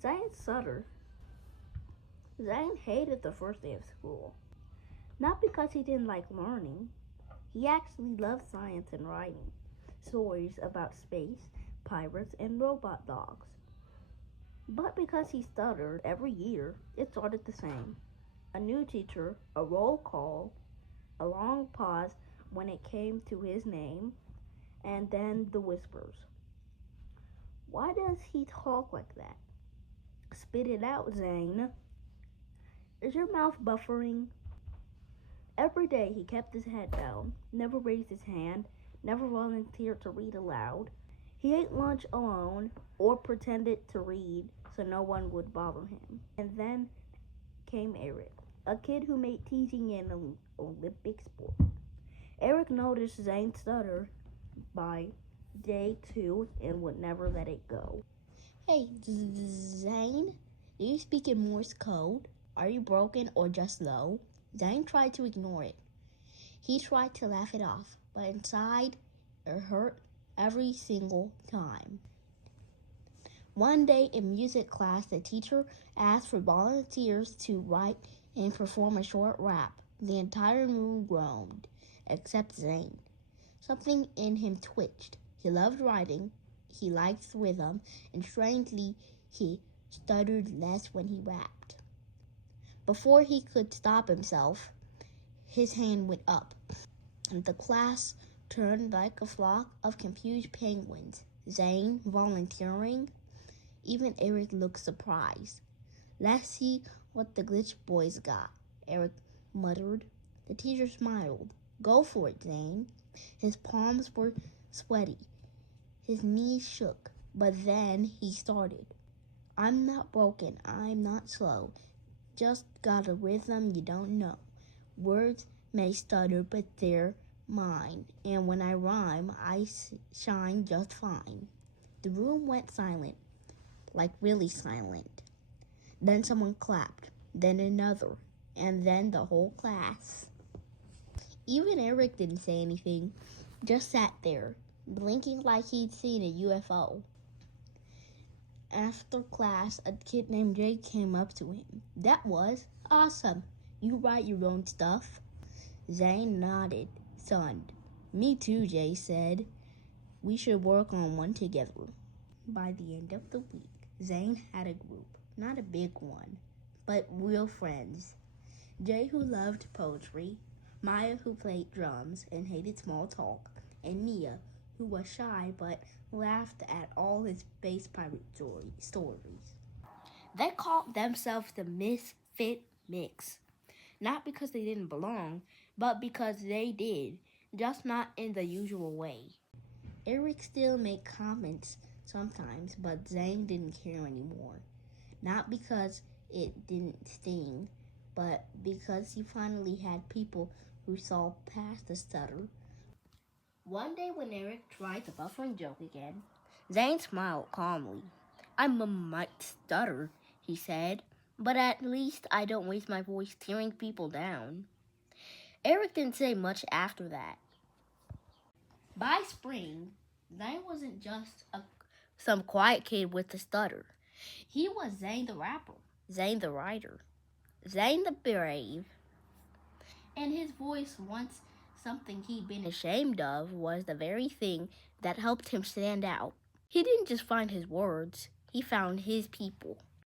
Zane Stutter. Zane hated the first day of school. Not because he didn't like learning. He actually loved science and writing stories about space, pirates, and robot dogs. But because he stuttered every year, it started the same. A new teacher, a roll call, a long pause when it came to his name, and then the whispers. Why does he talk like that? Spit it out, Zane. Is your mouth buffering? Every day he kept his head down, never raised his hand, never volunteered to read aloud. He ate lunch alone or pretended to read so no one would bother him. And then came Eric, a kid who made teasing an Olympic sport. Eric noticed Zane's stutter by day 2 and would never let it go. Hey, Zane, do you speak in Morse code? Are you broken or just low? Zane tried to ignore it. He tried to laugh it off, but inside, it hurt every single time. One day in music class, the teacher asked for volunteers to write and perform a short rap. The entire room groaned, except Zane. Something in him twitched. He loved writing, he liked rhythm, and strangely, he stuttered less when he rapped. Before he could stop himself, his hand went up, and the class turned like a flock of confused penguins. Zane volunteering? Even Eric looked surprised. Let's see what the glitch boys got, Eric muttered. The teacher smiled. Go for it, Zane. His palms were sweaty. His knees shook. But then he started. I'm not broken. I'm not slow. Just got a rhythm you don't know. Words may stutter, but they're mine. And when I rhyme, I shine just fine. The room went silent, like really silent. Then someone clapped, then another, and then the whole class. Even Eric didn't say anything, just sat there, blinking like he'd seen a UFO. After class, a kid named Jay came up to him. That was awesome. You write your own stuff? Zane nodded, stunned. Me too, Jay said. We should work on one together. By the end of the week, Zane had a group. Not a big one, but real friends. Jay, who loved poetry, Maya, who played drums and hated small talk, and Mia, who was shy but laughed at all his space pirate stories. They called themselves the Misfit Mix, not because they didn't belong, but because they did, just not in the usual way. Eric still made comments sometimes, but Zane didn't care anymore. Not because it didn't sting, but because he finally had people who saw past the stutter. One day when Eric tried the buffering joke again, Zane smiled calmly. I might stutter, he said, but at least I don't waste my voice tearing people down. Eric didn't say much after that. By spring, Zane wasn't just some quiet kid with a stutter. He was Zane the rapper, Zane the writer, Zane the brave. And his voice, once something he'd been ashamed of, was the very thing that helped him stand out. He didn't just find his words, he found his people.